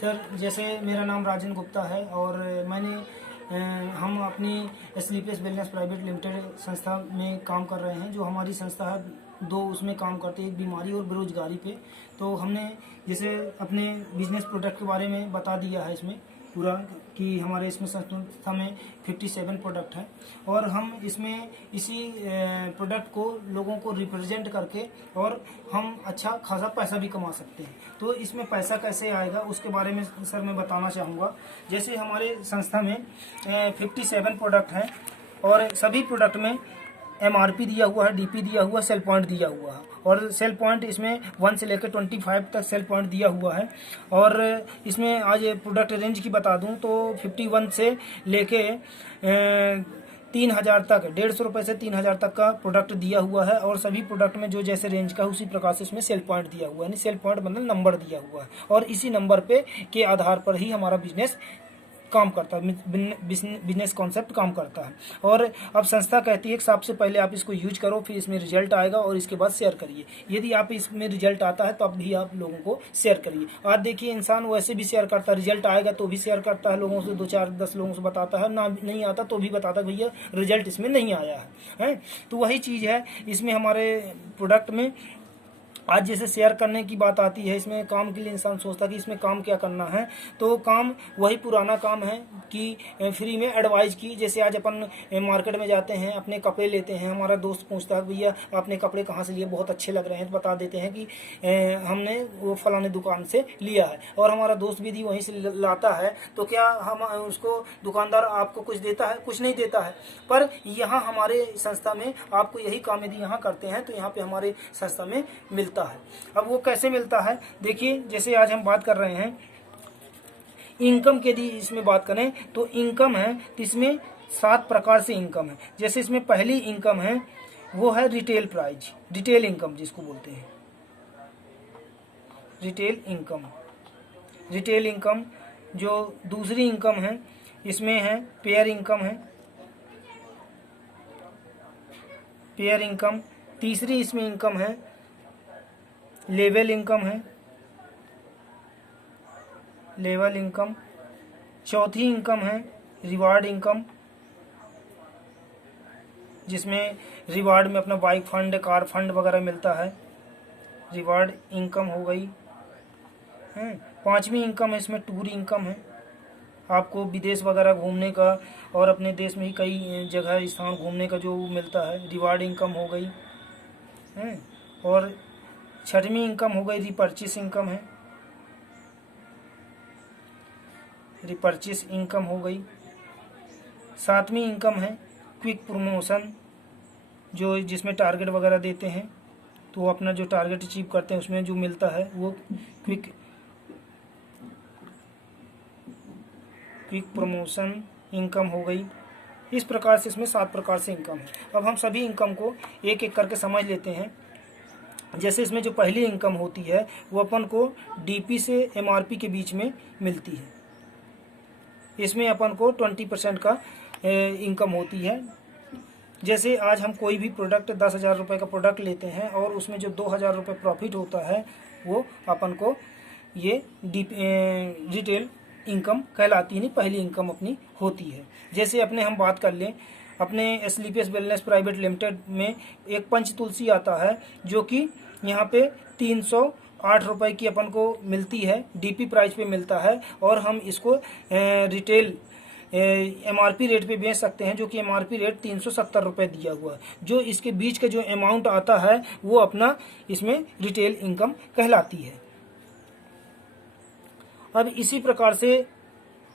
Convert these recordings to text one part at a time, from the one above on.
Sir, जैसे मेरा नाम राजन गुप्ता है और हम अपनी स्लीपियस वेलनेस प्राइवेट लिमिटेड संस्था में काम कर रहे हैं। जो हमारी संस्था है, दो उसमें काम करते हैं, एक बीमारी और बेरोजगारी पे। तो हमने जैसे अपने बिजनेस प्रोडक्ट के बारे में बता दिया है इसमें पूरा कि हमारे इसमें संस्था में 57 प्रोडक्ट हैं और हम इसमें इसी प्रोडक्ट को लोगों को रिप्रेजेंट करके और हम अच्छा खासा पैसा भी कमा सकते हैं। तो इसमें पैसा कैसे आएगा उसके बारे में सर मैं बताना चाहूँगा। जैसे हमारे संस्था में 57 प्रोडक्ट हैं और सभी प्रोडक्ट में MRP दिया हुआ है, DP दिया हुआ है, सेल पॉइंट दिया हुआ है और सेल पॉइंट इसमें 1 से लेकर 25 तक सेल पॉइंट दिया हुआ है। और इसमें आज प्रोडक्ट रेंज की बता दूं तो 51 से लेके 3000 तक, 150 रुपये से 3000 तक का प्रोडक्ट दिया हुआ है। और सभी प्रोडक्ट में जो जैसे रेंज का उसी प्रकार से इसमें सेल पॉइंट दिया हुआ है, यानी सेल पॉइंट मतलब नंबर दिया हुआ है और इसी नंबर पे के आधार पर ही हमारा बिजनेस काम करता है, बिजनेस कॉन्सेप्ट काम करता है। और अब संस्था कहती है कि सबसे पहले आप इसको यूज करो, फिर इसमें रिजल्ट आएगा और इसके बाद शेयर करिए। यदि आप इसमें रिजल्ट आता है तो अब भी आप लोगों को शेयर करिए। आज देखिए इंसान वैसे भी शेयर करता है, रिजल्ट आएगा तो भी शेयर करता है, लोगों से 2 4 10 लोगों से बताता है, ना नहीं आता तो भी बताता है भैया रिजल्ट इसमें नहीं आया है। तो वही चीज़ है इसमें हमारे प्रोडक्ट में। आज जैसे शेयर करने की बात आती है, इसमें काम के लिए इंसान सोचता है कि इसमें काम क्या करना है, तो काम वही पुराना काम है कि फ्री में एडवाइस की। जैसे आज अपन मार्केट में जाते हैं, अपने कपड़े लेते हैं, हमारा दोस्त पूछता है भैया आपने कपड़े कहाँ से लिए, बहुत अच्छे लग रहे हैं, तो बता देते हैं कि हमने वो फलाने दुकान से लिया है और हमारा दोस्त भी वहीं से लाता है। तो क्या हम उसको दुकानदार आपको कुछ देता है? कुछ नहीं देता है। पर यहाँ हमारे संस्था में आपको यही काम यदि यहाँ करते हैं तो यहाँ पे हमारे संस्था में मिलता है। अब वो कैसे मिलता है देखिए, जैसे आज हम बात कर रहे हैं इनकम के, यदि इसमें बात करें तो इनकम है तो इसमें 7 प्रकार से इनकम है। जैसे इसमें पहली इनकम है वो है रिटेल प्राइस, रिटेल इनकम जिसको बोलते हैं रिटेल इनकम। रिटेल इनकम जो दूसरी इनकम है इसमें है पेयर इनकम है, पेयर इनकम। तीसरी इसमें इनकम है लेवल इनकम है, लेवल इनकम। चौथी इनकम है रिवार्ड इनकम, जिसमें रिवार्ड में अपना बाइक फंड, कार फंड वगैरह मिलता है, रिवार्ड इनकम हो गई। पांचवी इनकम है इसमें टूर इनकम है, आपको विदेश वगैरह घूमने का और अपने देश में ही कई जगह स्थान घूमने का जो मिलता है, रिवार्ड इनकम हो गई। और छठवीं इनकम हो गई रिपर्चेस इनकम है, रिपर्चेस इनकम हो गई। सातवीं इनकम है क्विक प्रमोशन, जो जिसमें टारगेट वगैरह देते हैं तो वो अपना जो टारगेट अचीव करते हैं उसमें जो मिलता है वो क्विक प्रमोशन इनकम हो गई। इस प्रकार से इसमें 7 प्रकार से इनकम है। अब हम सभी इनकम को एक एक करके समझ लेते हैं। जैसे इसमें जो पहली इनकम होती है वो अपन को DP से MRP के बीच में मिलती है। इसमें अपन को 20% का इनकम होती है। जैसे आज हम कोई भी प्रोडक्ट 10,000 रुपये का प्रोडक्ट लेते हैं और उसमें जो 2,000 रुपये प्रॉफिट होता है वो अपन को ये रिटेल इनकम कहलाती है, नहीं पहली इनकम अपनी होती है। जैसे अपने हम बात कर लें अपने स्लीपियस वेलनेस प्राइवेट लिमिटेड में एक पंच तुलसी आता है जो कि यहाँ पे 308 रुपये की अपन को मिलती है, DP प्राइस पे मिलता है और हम इसको रिटेल MRP रेट पे बेच सकते हैं, जो कि MRP रेट 370 रुपये दिया हुआ है। जो इसके बीच का जो अमाउंट आता है वो अपना इसमें रिटेल इनकम कहलाती है। अब इसी प्रकार से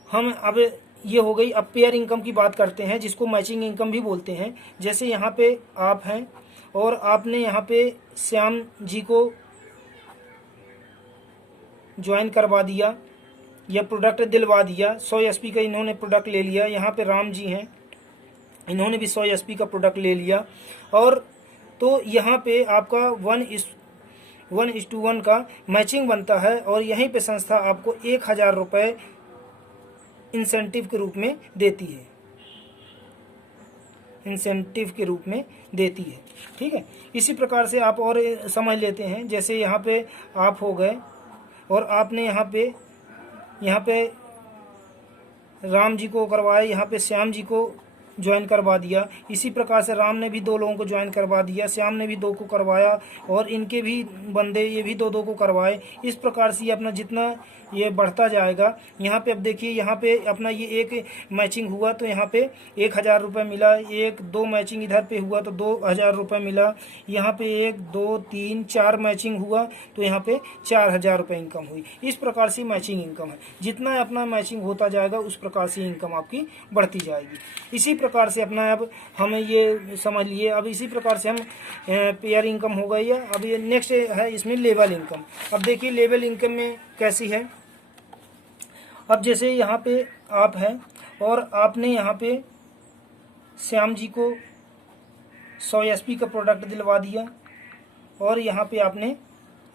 हम अब ये हो गई। अब पेयर इनकम की बात करते हैं जिसको मैचिंग इनकम भी बोलते हैं। जैसे यहाँ पे आप हैं और आपने यहाँ पे श्याम जी को ज्वाइन करवा दिया या प्रोडक्ट दिलवा दिया, 100 SP का इन्होंने प्रोडक्ट ले लिया। यहाँ पे राम जी हैं, इन्होंने भी 100 SP का प्रोडक्ट ले लिया और तो यहाँ पे आपका 1:1 का मैचिंग बनता है और यहीं पे संस्था आपको 1,000 रुपये इंसेंटिव के रूप में देती है, इंसेंटिव के रूप में देती है। ठीक है, इसी प्रकार से आप और समझ लेते हैं। जैसे यहाँ पे आप हो गए और आपने यहाँ पे यहाँ पे राम जी को करवाया, यहाँ पे श्याम जी को ज्वाइन करवा दिया। इसी प्रकार से राम ने भी 2 लोगों को ज्वाइन करवा दिया, श्याम ने भी 2 को करवाया और इनके भी बंदे ये भी 2-2 को करवाए। इस प्रकार से ये अपना जितना ये बढ़ता जाएगा। यहाँ पे अब देखिए, यहाँ पे अपना ये एक मैचिंग हुआ तो यहाँ पे 1000 रुपये मिला, 1-2 मैचिंग इधर पे हुआ तो 2000 रुपये मिला, यहाँ पे 1-2-3-4 मैचिंग हुआ तो यहाँ पे 4000 रुपये इनकम हुई। इस प्रकार से मैचिंग इनकम है। जितना अपना मैचिंग होता जाएगा उस प्रकार से इनकम आपकी बढ़ती जाएगी। इसी प्रकार से अपना अब हमें ये समझ लिए। अब इसी प्रकार से हम पेयर इनकम हो गई है। अब ये नेक्स्ट है इसमें लेवल इनकम। अब देखिए लेवल इनकम में कैसी है। अब जैसे यहाँ पे आप हैं और आपने यहाँ पे श्याम जी को 100 SP का प्रोडक्ट दिलवा दिया और यहाँ पे आपने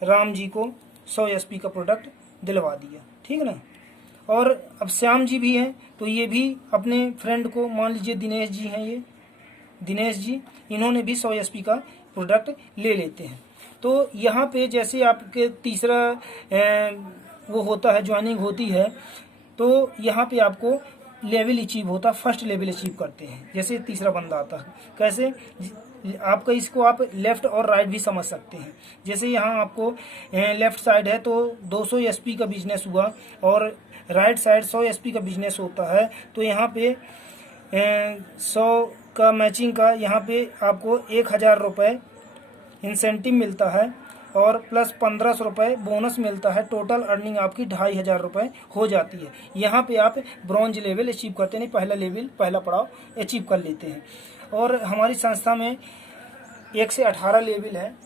राम जी को 100 SP का प्रोडक्ट दिलवा दिया, ठीक है ना। और अब श्याम जी भी हैं तो ये भी अपने फ्रेंड को, मान लीजिए दिनेश जी हैं, ये दिनेश जी, इन्होंने भी 100 SP का प्रोडक्ट ले लेते हैं। तो यहाँ पे जैसे आपके तीसरा वो होता है, ज्वाइनिंग होती है, तो यहाँ पे आपको लेवल अचीव होता, फर्स्ट लेवल अचीव करते हैं। जैसे तीसरा बंदा आता है, कैसे आपका, इसको आप लेफ्ट और राइट भी समझ सकते हैं। जैसे यहाँ आपको लेफ्ट साइड है तो 200 SP का बिजनेस हुआ और राइट साइड 100 SP का बिजनेस होता है, तो यहाँ पे 100 का मैचिंग का यहाँ पे आपको 1000 रुपये इंसेंटिव मिलता है और प्लस 1500 रुपये बोनस मिलता है। टोटल अर्निंग आपकी 2500 रुपये हो जाती है। यहाँ पे आप ब्रॉन्ज लेवल अचीव करते नहीं, पहला लेवल, पहला पड़ाव अचीव कर लेते हैं। और हमारी संस्था में 1 से 18 लेवल है।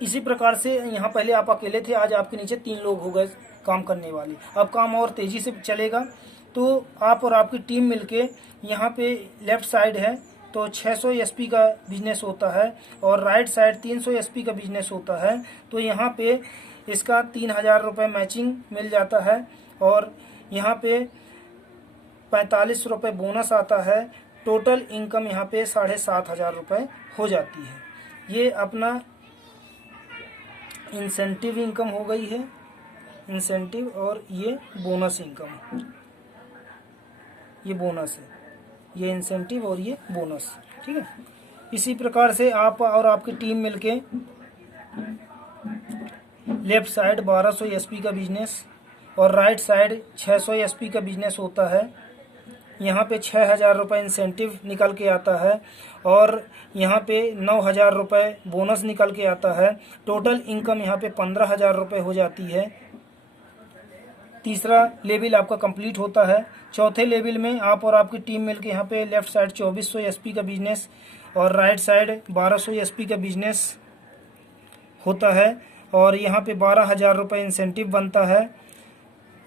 इसी प्रकार से यहाँ पहले आप अकेले थे, आज आपके नीचे 3 लोग हो गए काम करने वाले। अब काम और तेज़ी से चलेगा तो आप और आपकी टीम मिलके, यहाँ पे लेफ्ट साइड है तो 600 SP का बिजनेस होता है और राइट साइड 300 SP का बिजनेस होता है, तो यहाँ पे इसका 3000 रुपये मैचिंग मिल जाता है और यहाँ पे 45 रुपये बोनस आता है। टोटल इनकम यहाँ पे 7500 रुपये हो जाती है। ये अपना इंसेंटिव इनकम हो गई है, इंसेंटिव, और ये बोनस इनकम, ये बोनस है, ये इंसेंटिव और ये बोनस, ठीक है। इसी प्रकार से आप और आपकी टीम मिलके लेफ्ट साइड 1200 SP का बिजनेस और राइट साइड 600 SP का बिजनेस होता है। यहाँ पे 6000 रुपये इंसेंटिव निकल के आता है और यहाँ पे 9000 रुपये बोनस निकल के आता है। टोटल इनकम यहाँ पे 15000 रुपये हो जाती है। तीसरा लेवल आपका कंप्लीट होता है। चौथे लेवल में आप और आपकी टीम मिलके यहाँ पे लेफ्ट साइड 2400 SP का बिजनेस और राइट साइड 1200 SP का बिजनेस होता है और यहाँ पे 12000 रुपये इंसेंटिव बनता है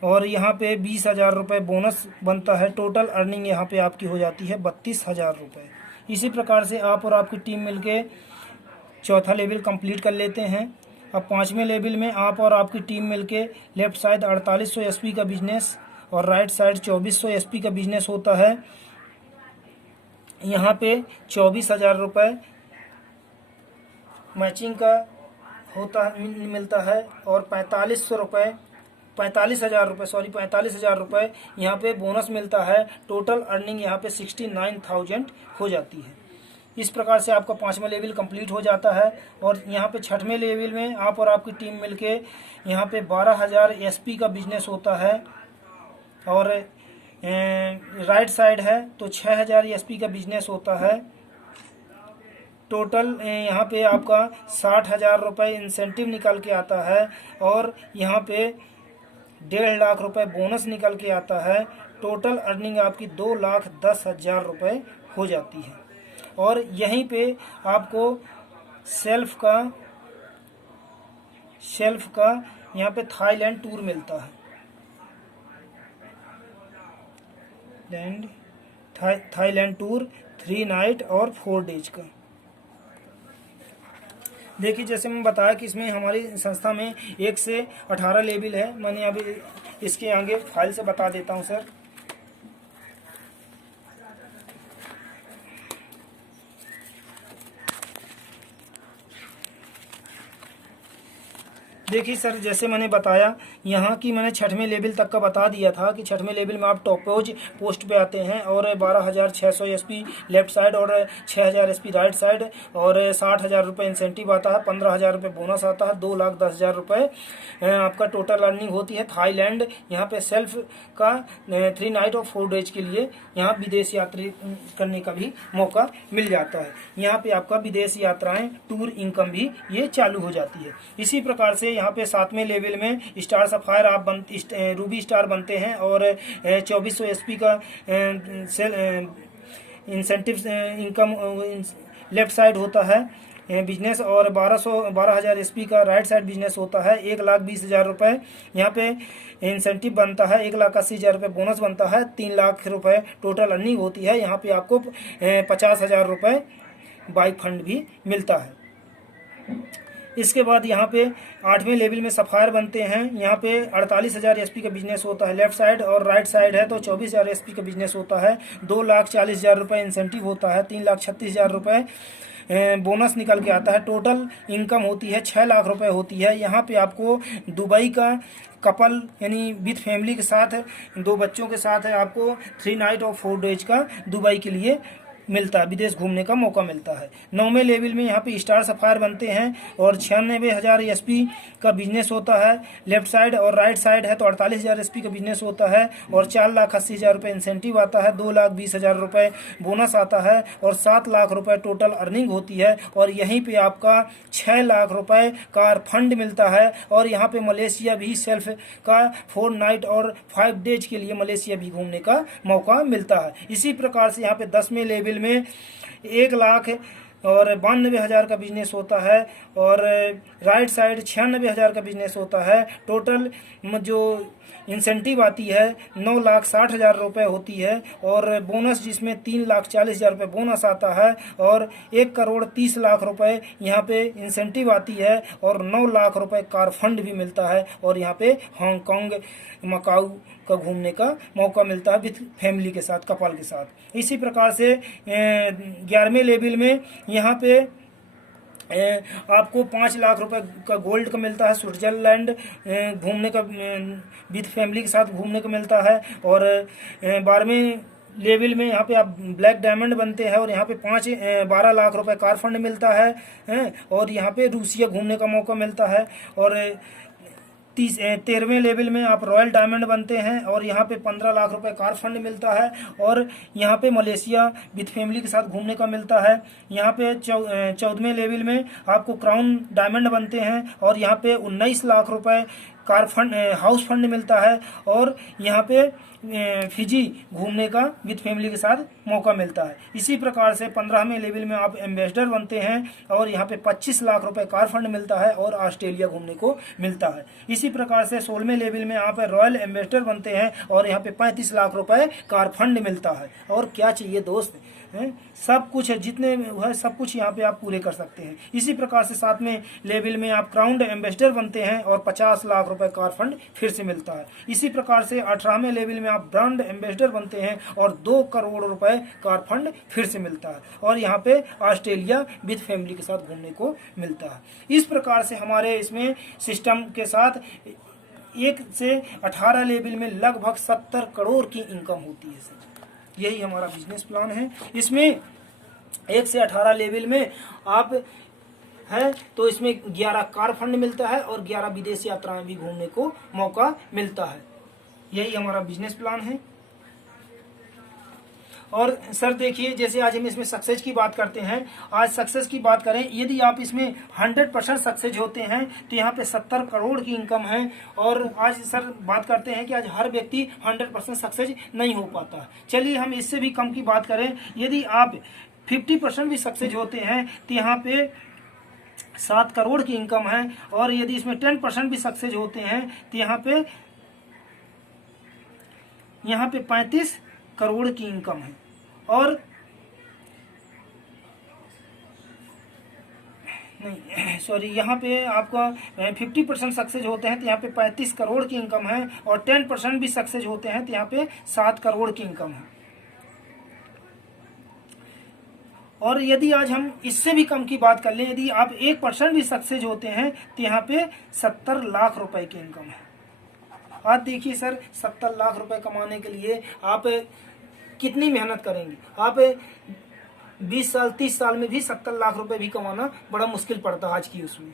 और यहाँ पे 20000 रुपये बोनस बनता है। टोटल अर्निंग यहाँ पे आपकी हो जाती है 32000 रुपये। इसी प्रकार से आप और आपकी टीम मिलके चौथा लेवल कंप्लीट कर लेते हैं। अब पाँचवें लेवल में आप और आपकी टीम मिलके लेफ्ट साइड 4800 SP का बिजनेस और राइट साइड 2400 SP का बिजनेस होता है। यहाँ पे 24000 रुपये मैचिंग का होता मिलता है और 45,000 रुपये यहाँ पे बोनस मिलता है। टोटल अर्निंग यहाँ पे 69,000 हो जाती है। इस प्रकार से आपका पाँचवा लेवल कंप्लीट हो जाता है और यहाँ पे छठवें लेवल में आप और आपकी टीम मिलके यहाँ पे 12000 SP का बिजनेस होता है और राइट साइड है तो 6000 SP का बिजनेस होता है। टोटल यहाँ पे आपका 60,000 रुपये इंसेंटिव निकल के आता है और यहाँ पे 1.5 लाख रुपये बोनस निकल के आता है। टोटल अर्निंग आपकी 2,10,000 रुपये हो जाती है और यहीं पे आपको सेल्फ का यहाँ पे थाईलैंड टूर मिलता है। थाईलैंड टूर 3 नाइट और 4 डेज का। देखिए जैसे मैं बताया कि इसमें हमारी संस्था में 1 से 18 लेवल है। मैंने अभी इसके आगे फाइल से बता देता हूँ सर। देखिए सर, जैसे मैंने बताया यहाँ की मैंने 6वें लेवल तक का बता दिया था कि 6वें लेवल में आप टॉपोज पोस्ट पे आते हैं और 12,600 एसपी लेफ्ट साइड और 6,000 एसपी राइट साइड और 60,000 रुपये इंसेंटिव आता है, 15,000 रुपये बोनस आता है, 2,10,000 रुपये आपका टोटल अर्निंग होती है। थाईलैंड यहाँ पे सेल्फ का 3 नाइट और 4 डेज के लिए यहाँ विदेश यात्रा करने का भी मौका मिल जाता है। यहाँ पे आपका विदेश यात्राएं टूर इनकम भी ये चालू हो जाती है। इसी प्रकार से यहाँ पे 7वें लेवल में स्टार सफायर आप रूबी स्टार बनते हैं और 2400 एसपी का इंसेंटिव इनकम लेफ्ट साइड होता है बिजनेस और 12,000 एसपी का राइट साइड बिजनेस होता है। 1,20,000 रुपये यहाँ पे इंसेंटिव बनता है, 1,80,000 रुपये बोनस बनता है, 3 लाख रुपये टोटल अर्निंग होती है। यहाँ पे आपको 50,000 रुपये बाइक फंड भी मिलता है। इसके बाद यहाँ पे 8वें लेवल में सफायर बनते हैं। यहाँ पे 48,000 एसपी का बिजनेस होता है लेफ्ट साइड और राइट साइड है तो 24,000 एसपी का बिजनेस होता है। 2,40,000 रुपये इंसेंटिव होता है, 3,36,000 रुपये बोनस निकल के आता है। टोटल इनकम होती है 6 लाख रुपए होती है। यहाँ पे आपको दुबई का कपल यानी विथ फैमिली के साथ 2 बच्चों के साथ है आपको 3 नाइट और 4 डेज का दुबई के लिए मिलता है, विदेश घूमने का मौका मिलता है। 9वें लेवल में यहाँ पे स्टार सफायर बनते हैं और 96,000 एसपी का बिजनेस होता है लेफ्ट साइड और राइट साइड है तो 48,000 एसपी का बिजनेस होता है और 4,80,000 रुपये इंसेंटिव आता है, 2,20,000 रुपये बोनस आता है और 7 लाख रुपये टोटल अर्निंग होती है। और यहीं पे आपका 6 लाख रुपये कार फंड मिलता है और यहाँ पे मलेशिया भी सेल्फ का 4 नाइट और 5 डेज के लिए मलेशिया भी घूमने का मौका मिलता है। इसी प्रकार से यहाँ पे 10वें लेवल में 1,92,000 का बिजनेस होता है और राइट साइड 96,000 का बिजनेस होता है। टोटल जो इंसेंटिव आती है 9,60,000 रुपये होती है और बोनस जिसमें 3,40,000 रुपये बोनस आता है और 1,30,00,000 रुपये यहाँ पे इंसेंटिव आती है और 9 लाख रुपये कार फंड भी मिलता है और यहाँ पे हांगकांग मकाऊ का घूमने का मौका मिलता है विथ फैमिली के साथ, कपल के साथ। इसी प्रकार से 11वें लेवल में यहाँ पे आपको 5 लाख रुपए का गोल्ड का मिलता है, स्विट्जरलैंड घूमने का विथ फैमिली के साथ घूमने को मिलता है। और 12वें लेवल में यहाँ पे आप ब्लैक डायमंड बनते हैं और यहाँ पे 12 लाख रुपए कार फंड मिलता है और यहाँ पे रूसिया घूमने का मौका मिलता है। और 13वें लेवल में आप रॉयल डायमंड बनते हैं और यहाँ पे 15 लाख रुपए कार फंड मिलता है और यहाँ पे मलेशिया विथ फैमिली के साथ घूमने का मिलता है। यहाँ पे 14वें लेवल में आपको क्राउन डायमंड बनते हैं और यहाँ पे 19 लाख रुपए कार फंड हाउस फंड मिलता है और यहाँ पे फिजी घूमने का विथ फैमिली के साथ मौका मिलता है। इसी प्रकार से 15वें लेवल में आप एम्बेसडर बनते हैं और यहाँ पे 25 लाख रुपए कार फंड मिलता है और ऑस्ट्रेलिया घूमने को मिलता है। इसी प्रकार से 16वें लेवल में आप रॉयल एम्बेसडर बनते हैं और यहाँ पे 35 लाख रुपए कार फंड मिलता है। और क्या चाहिए दोस्त, सब कुछ है, जितने है सब कुछ यहाँ पे आप पूरे कर सकते हैं। इसी प्रकार से 7वें लेवल में आप क्राउन एम्बेसडर बनते हैं और 50 लाख रुपए कार फंड फिर से मिलता है। इसी प्रकार से 18वें लेवल में आप ब्रांड एम्बेसडर बनते हैं और 2 करोड़ रुपए कार फंड फिर से मिलता है और यहाँ पे ऑस्ट्रेलिया विथ फैमिली के साथ घूमने को मिलता है। इस प्रकार से हमारे इसमें सिस्टम के साथ 1 से 18 लेवल में लगभग 70 करोड़ की इनकम होती है। यही हमारा बिजनेस प्लान है। इसमें 1 से 18 लेवल में आप है तो इसमें 11 कार फंड मिलता है और 11 विदेश यात्राएं भी घूमने को मौका मिलता है। यही हमारा बिजनेस प्लान है। और सर देखिए, जैसे आज हम इसमें सक्सेस की बात करते हैं, आज सक्सेस की बात करें, यदि आप इसमें 100% सक्सेस होते हैं तो यहाँ पे 70 करोड़ की इनकम है। और आज सर बात करते हैं कि आज हर व्यक्ति 100% सक्सेस नहीं हो पाता। चलिए हम इससे भी कम की बात करें, यदि आप 50% भी सक्सेस होते हैं तो यहाँ पे 7 करोड़ की इनकम है। और यदि इसमें 10% भी सक्सेस होते हैं तो यहाँ पे 35 करोड़ की इनकम है। और नहीं सॉरी, यहाँ पे आपका 50% सक्सेस होते हैं तो यहाँ पे 35 करोड़ की इनकम है और 10% भी सक्सेस होते हैं तो यहाँ पे 7 करोड़ की इनकम है। और यदि आज हम इससे भी कम की बात कर लें, यदि आप 1% भी सक्सेस होते हैं तो यहाँ पे 70 लाख रुपए की इनकम है। आज देखिए सर, 70 लाख रुपए कमाने के लिए आप कितनी मेहनत करेंगे। आप 20 साल 30 साल में भी 70 लाख रुपए भी कमाना बड़ा मुश्किल पड़ता है आज की उसमें।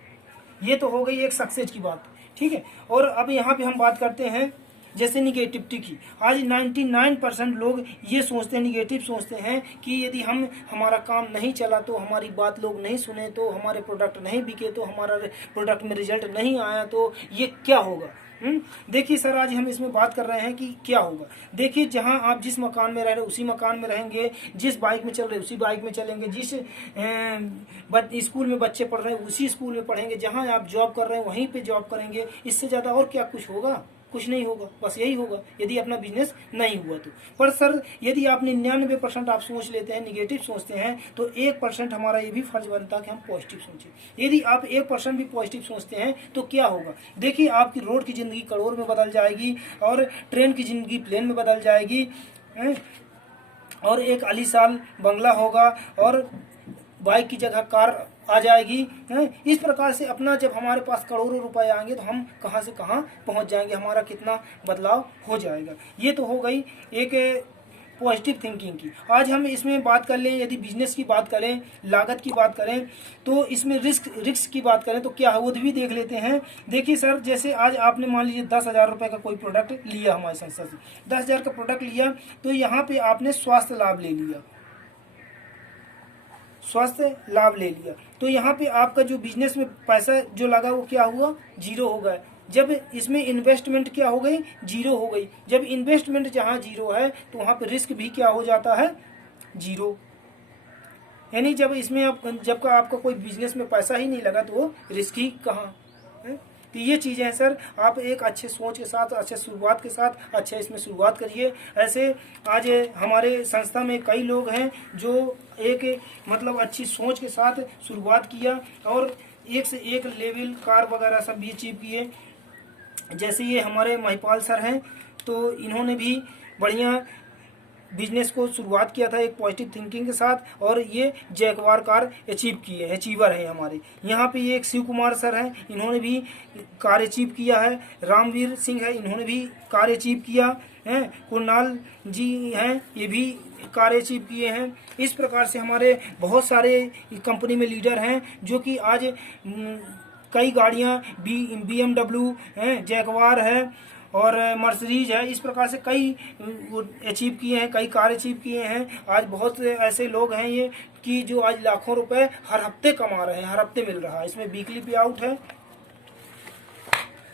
ये तो हो गई एक सक्सेस की बात, ठीक है। और अब यहाँ पे हम बात करते हैं जैसे निगेटिविटी की। आज 99% लोग ये सोचते हैं, निगेटिव सोचते हैं कि यदि हमारा काम नहीं चला तो, हमारी बात लोग नहीं सुने तो, हमारे प्रोडक्ट नहीं बिके तो, हमारा प्रोडक्ट में रिजल्ट नहीं आया तो ये क्या होगा। देखिए सर, आज हम इसमें बात कर रहे हैं कि क्या होगा। देखिए, जहां आप जिस मकान में रह रहे उसी मकान में रहेंगे, जिस बाइक में चल रहे उसी बाइक में चलेंगे, जिस स्कूल में बच्चे पढ़ रहे हैं उसी स्कूल में पढ़ेंगे, जहां आप जॉब कर रहे हैं वहीं पे जॉब करेंगे। इससे ज़्यादा और क्या कुछ होगा? कुछ नहीं होगा, बस यही होगा यदि अपना बिजनेस नहीं हुआ तो। पर सर, यदि आप 99% आप सोच लेते हैं, निगेटिव सोचते हैं, तो 1% हमारा ये भी फर्ज बनता है कि हम पॉजिटिव सोचें। यदि आप 1% भी पॉजिटिव सोचते हैं तो क्या होगा। देखिए, आपकी रोड की ज़िंदगी करोड़ में बदल जाएगी और ट्रेन की ज़िंदगी प्लेन में बदल जाएगी, और एक आलीशान बंगला होगा और बाइक की जगह कार आ जाएगी। इस प्रकार से अपना जब हमारे पास करोड़ों रुपए आएंगे तो हम कहां से कहां पहुंच जाएंगे, हमारा कितना बदलाव हो जाएगा। ये तो हो गई एक पॉजिटिव थिंकिंग की। आज हम इसमें बात कर लें, यदि बिजनेस की बात करें, लागत की बात करें, तो इसमें रिस्क की बात करें तो क्या है वो भी देख लेते हैं। देखिए सर, जैसे आज आपने मान लीजिए 10,000 रुपये का कोई प्रोडक्ट लिया हमारी संस्था से, 10,000 का प्रोडक्ट लिया, तो यहाँ पे आपने स्वास्थ्य लाभ ले लिया, स्वास्थ्य लाभ ले लिया, तो यहाँ पे आपका जो बिजनेस में पैसा जो लगा वो क्या हुआ, जीरो हो गया। जब इसमें इन्वेस्टमेंट क्या हो गई, जीरो हो गई। जब इन्वेस्टमेंट जहाँ जीरो है तो वहाँ पे रिस्क भी क्या हो जाता है, जीरो। यानी जब इसमें जब का आपका कोई बिजनेस में पैसा ही नहीं लगा तो वो रिस्क ही कहाँ है। तो ये चीज़ें हैं सर, आप एक अच्छे सोच के साथ, अच्छे शुरुआत के साथ अच्छे इसमें शुरुआत करिए। ऐसे आज हमारे संस्था में कई लोग हैं जो एक मतलब अच्छी सोच के साथ शुरुआत किया और एक से एक लेवल कार वगैरह सब भी अचीव किए। जैसे ये हमारे महिपाल सर हैं, तो इन्होंने भी बढ़िया बिजनेस को शुरुआत किया था एक पॉजिटिव थिंकिंग के साथ, और ये जैगवार कार अचीव किए, अचीवर है हमारे। यहाँ पे ये एक शिव कुमार सर हैं, इन्होंने भी कार अचीव किया है। रामवीर सिंह है, इन्होंने भी कार अचीव किया है। कुणाल जी हैं, ये भी कार अचीव किए हैं। इस प्रकार से हमारे बहुत सारे कंपनी में लीडर हैं जो कि आज कई गाड़ियाँ BMW हैं, जैगवार है और मर्सिडीज है, इस प्रकार से कई अचीव किए हैं, कई कार अचीव किए हैं। आज बहुत ऐसे लोग हैं ये कि जो आज लाखों रुपए हर हफ्ते कमा रहे हैं, हर हफ्ते मिल रहा है। इसमें वीकली पे आउट है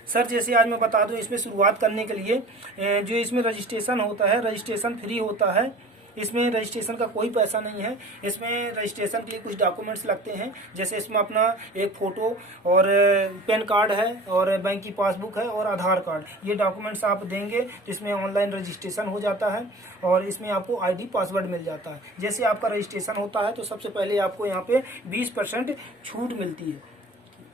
सर। जैसे आज मैं बता दूं, इसमें शुरुआत करने के लिए जो इसमें रजिस्ट्रेशन होता है, रजिस्ट्रेशन फ्री होता है। इसमें रजिस्ट्रेशन का कोई पैसा नहीं है। इसमें रजिस्ट्रेशन के लिए कुछ डॉक्यूमेंट्स लगते हैं, जैसे इसमें अपना एक फ़ोटो और पैन कार्ड है और बैंक की पासबुक है और आधार कार्ड। ये डॉक्यूमेंट्स आप देंगे तो इसमें ऑनलाइन रजिस्ट्रेशन हो जाता है और इसमें आपको ID पासवर्ड मिल जाता है। जैसे आपका रजिस्ट्रेशन होता है तो सबसे पहले आपको यहाँ पे 20% छूट मिलती है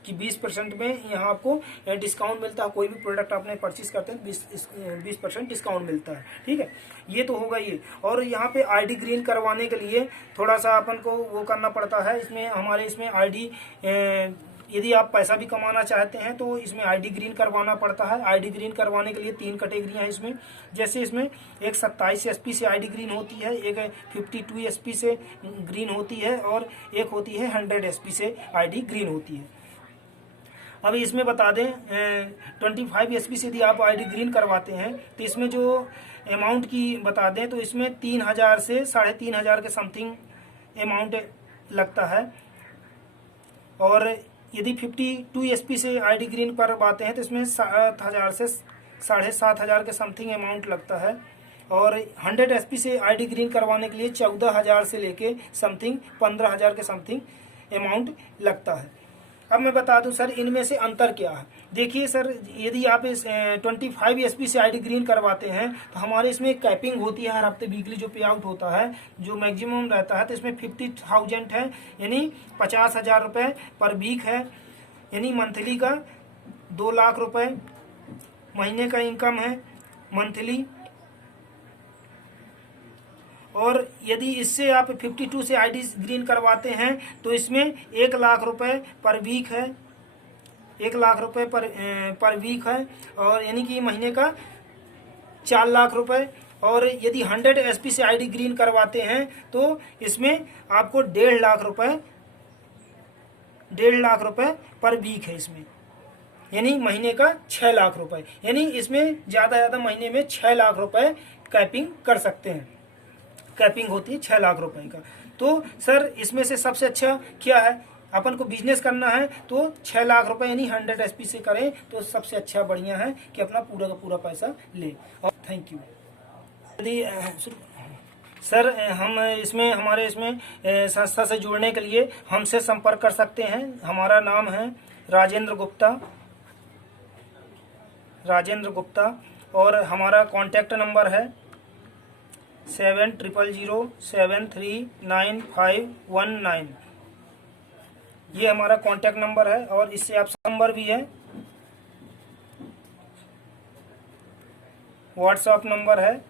कि 20% में यहाँ आपको डिस्काउंट मिलता है। कोई भी प्रोडक्ट आपने परचेज करते हैं 20% डिस्काउंट मिलता है, ठीक है। ये तो होगा ये। और यहाँ पे ID ग्रीन करवाने के लिए थोड़ा सा अपन को वो करना पड़ता है। इसमें हमारे इसमें ID यदि आप पैसा भी कमाना चाहते हैं तो इसमें ID ग्रीन करवाना पड़ता है। ID ग्रीन करवाने के लिए 3 कैटेगरियाँ हैं इसमें। जैसे इसमें एक 27 SP से ID ग्रीन होती है, एक 52 SP से ग्रीन होती है और एक होती है 100 SP से ID ग्रीन होती है। अब इसमें बता दें 25 SP से यदि आप ID ग्रीन करवाते हैं तो इसमें जो अमाउंट की बता दें तो इसमें 3,000 से 3,500 के समथिंग अमाउंट लगता है। और यदि 52 SP से ID ग्रीन करवाते हैं तो इसमें 7,000 से 7,500 के समथिंग अमाउंट लगता है। और 100 SP से ID ग्रीन करवाने के लिए 14,000 से लेके समथिंग 15,000 के समथिंग अमाउंट लगता है। अब मैं बता दूं सर, इनमें से अंतर क्या है। देखिए सर, यदि आप इस 25 SP से ID ग्रीन करवाते हैं तो हमारे इसमें कैपिंग होती है हर हफ्ते वीकली जो पे आउट होता है, जो मैक्सिमम रहता है। तो इसमें 50,000 है, यानी 50,000 रुपये पर वीक है, यानी मंथली का 2 लाख रुपए महीने का इनकम है मंथली। और यदि इससे आप 52 से आईडी ग्रीन करवाते हैं तो इसमें 1,00,000 रुपये पर वीक है, 1,00,000 रुपये पर वीक है, और यानी कि महीने का 4,00,000 रुपये। और यदि 100 SP से आईडी ग्रीन करवाते हैं तो इसमें आपको 1,50,000 रुपये, 1,50,000 रुपये पर वीक है इसमें, यानी महीने का 6,00,000 रुपये। यानी इसमें ज़्यादा महीने में 6,00,000 रुपये कैपिंग कर सकते हैं, कैपिंग होती है 6,00,000 रुपये का। तो सर इसमें से सबसे अच्छा क्या है, अपन को बिजनेस करना है तो 6,00,000 रुपये यानी 100 SP से करें तो सबसे अच्छा बढ़िया है कि अपना पूरा का पूरा पैसा ले। और थैंक यू। यदि सर हम इसमें हमारे इसमें संस्था से जुड़ने के लिए हमसे संपर्क कर सकते हैं। हमारा नाम है राजेंद्र गुप्ता और हमारा कॉन्टैक्ट नंबर है 7000739519। ये हमारा कॉन्टैक्ट नंबर है और इससे आप नंबर भी है, व्हाट्सएप नंबर है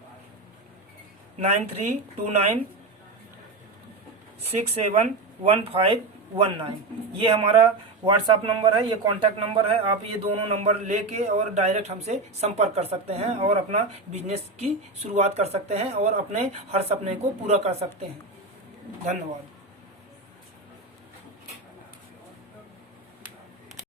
9329671519। ये हमारा व्हाट्सएप नंबर है, ये कॉन्टैक्ट नंबर है। आप ये दोनों नंबर लेके और डायरेक्ट हमसे संपर्क कर सकते हैं और अपना बिजनेस की शुरुआत कर सकते हैं और अपने हर सपने को पूरा कर सकते हैं। धन्यवाद।